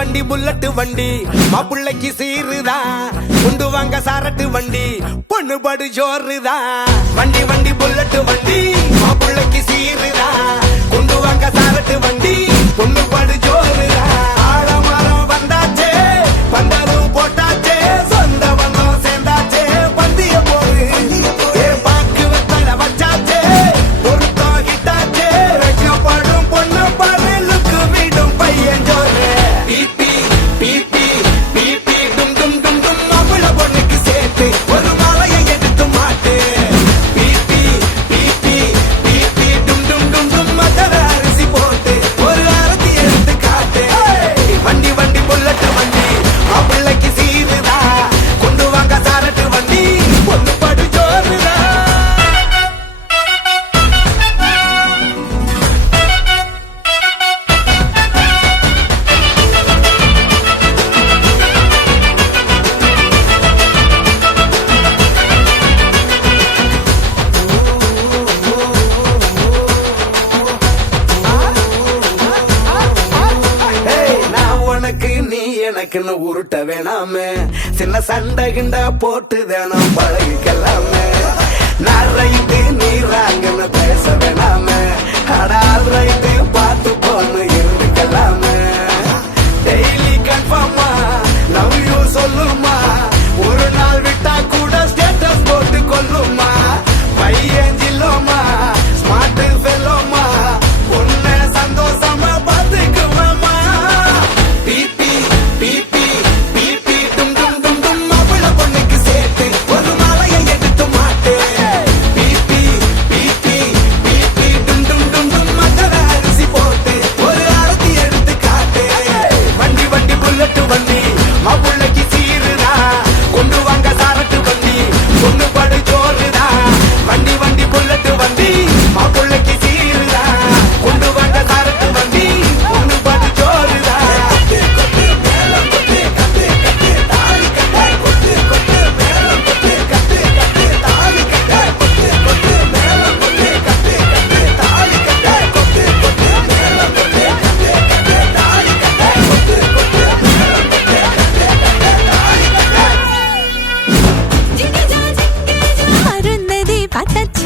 வண்டி புல்லட்டு வண்டி மாப்பிள்ளைக்கு சீருதான் குண்டு வாங்க சாரட்டு வண்டி பொண்ணு படு ஜோருதான் வண்டி வண்டி புல்லட்டு வண்டி மாப்பிள்ளைக்கு சீருதான் குண்டு வாங்க சாரட்டு வண்டி பொண்ணு படு ஜோருதான் ஆழமரம் வந்தாச்சே பந்தலும் போட்டாச்சே சொந்த பந்தம் சேர்ந்தாச்சே பந்திய போரு பாக்கு வெத்தல வச்சாச்சே பொருத்தம் ஹிட்டாச்சே வைக்கப்படும் பொண்ணு பாரு லுக்கு வீடும் பையன் ஜோரு பிபி பிபி பிபி டும் டும் டும் டும் மாப்பிள்ள பொண்ணுக்கு சேர்த்து ஒரு மாலையை எடுத்து மாட்டு பிபி பிபி பிபி டும் டும் டும் டும் மதர அரிசி போட்டு ஒரு அரத்தி எடுத்து காட்டு வண்டி வண்டி புல்லட்டு வண்டி மாப்பிள்ளைக்கு சீருதா கொண்டு வாங்க சாரட்டு வண்டி பொண்ணு படு ஜோருதா நான் உனக்கு நீ எனக்குன்னு உருட்ட வேணாமே சின்ன சண்டை கிண்டா போட்டு தானம் பழகிக்கலாமே நான் ரைட்டு நீ ராங்கன்னு பேச வேணாமே அடால் ரைட்டு பார்த்து பொண்ணு இருந்துக்கலாமே டெய்லி கன்ஃபார்மா லவ் யூ சொல்லுமா ஒரு நாள் விட்டா கூட ஸ்டேட்டஸ் போட்டு கொல்லுமா பையன் ஜில்லோமா ஸ்மார்ட் ஃபெல்லோமா உன்னை சந்தோஷமா பார்த்துக்குவேமா பிபி பிபி பிபி டும் டும் டும் டும் மாப்பிள்ள பொண்ணுக்கு சேர்த்து ஒரு மாலையை எடுத்து மாட்டு பிபி பிபி பிபி டும் டும் டும் டும் மதர அரிசி போட்டு ஒரு அரத்தி எடுத்து காட்டு வண்டி வண்டி புல்லட்டு வண்டி மாப்பிள்ளைக்கு சீருதா கொண்டு வாங்க சாரட்டு வண்டி பொண்ணு படு ஜோருதா வண்டி வண்டி புல்லட்டு வண்டி மாப்பிள்ளைக்கு சீருதா கொண்டு வாங்க சாரட்டு வண்டி பொண்ணு படு ஜோருதா அருந்ததி பத்தச்ச